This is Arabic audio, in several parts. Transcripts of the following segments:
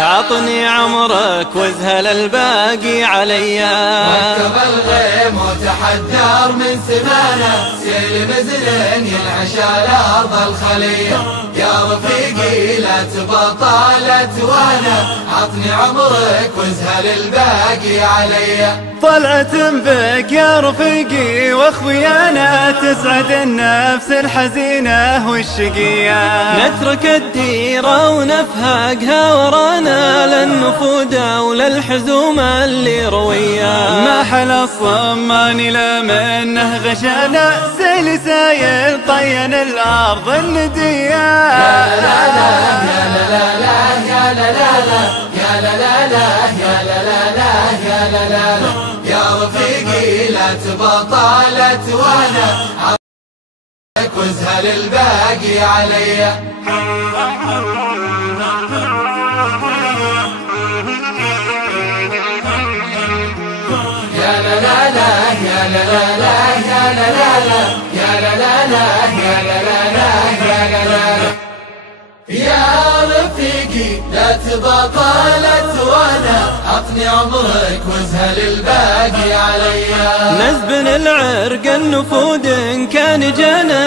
عطني عمرك وازهل الباقي عليا. ركب الغيم وتحدر من سمانه، سيل مزلين ينعش الارض الخليه. يا رفيقي لا تبطلت وانا، عطني عمرك وازهل الباقي عليا. طلعة بك يا رفيقي واخويانا، تسعد النفس الحزينة والشقية. نترك الديرة ونفهقها ورانا، للنفود وللحزوم اللي روية. ما حل الصمان لا منه غشانا، سيل سايل طين الأرض الندية. يا لا لا يا لا لا يا لا لا يا لا لا يا لا لا يا لا لا. يا رفيقي لا تبطلت وانا، عطني وازهل الباقي عليا. يا لا لا لا يا لا لا لا يا لا لا لا يا لا لا لا يا لا لا لا يا لا لا. يا رفيقي لا تبطلت وانا، عطني عمرك وازهل الباقي عليا. نزبن العرق النفود إن كان جانا،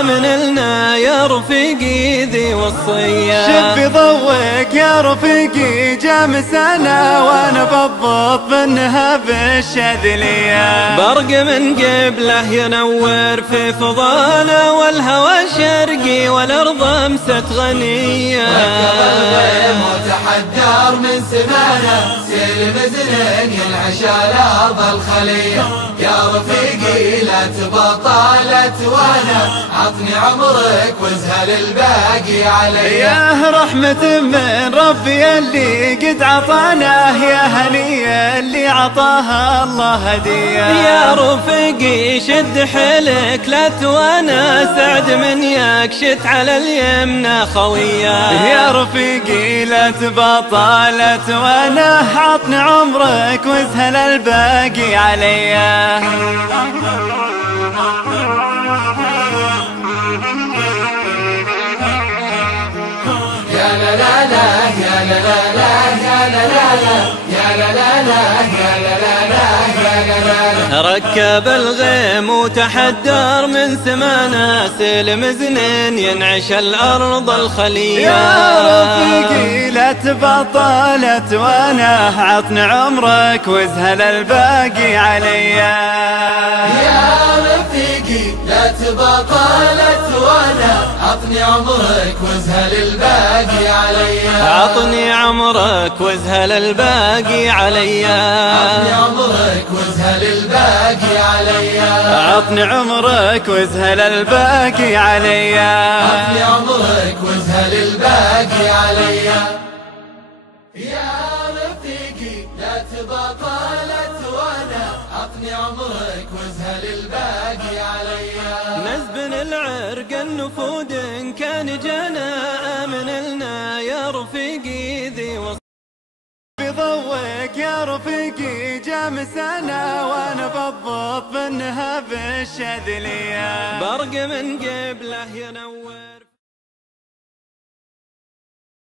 آمن لنا يا رفيقي ذي وصية. شب ضوك يا رفيقي جامسنا، وانا بالضبط منها بالشاذلية. برق من قبله ينور في فضاله، والهوى شرقي والارض امست غنية. ركب الغيم وتحدر من سمانه، سيل مزلين ينعش الارض الخليه. يا رفيقي لا تبطلت وانا، عطني عمرك وازهل الباقي عليا. يا رحمة من ربي اللي قد عطاناه، يا هنية اللي عطاها الله هدية. يا رفيقي شد حيلك لا توانى، سعد من يكشت على اليمنى خوية. يا رفيقي لا تبطلت وانا، عطني عمرك وازهل الباقي عليا. يا لا لا لا يا لا لا لا يا لا لا لا يا لا لا لا يا لا لا لا يا لا لا. ركب الغيم وتحدر من سمانه، سيل مزنين ينعش الأرض الخلية. يا رفيقي لا تبطلت وانا، عطني عمرك وازهل الباقي عليا. يا رفيقي لا تبطلت وانا، عطني عمرك وازهل الباقي عليا. عطني عمرك وازهل الباقي عليا. عطني عمرك وازهل الباقي عليا. عطني عمرك وازهل الباقي عليا. عطني عمرك وازهل الباقي عليا. يا رفيقي لا تبطلت وانا، عطني عمرك وازهل الباقي عليا. نزبن العرق النفود إن كان جانا، آمن لنا يا رفيقي ذي بضوك يا رفيقي جامسنا، وانا بالضبط منها بالشاذلية. برق من قبله ينور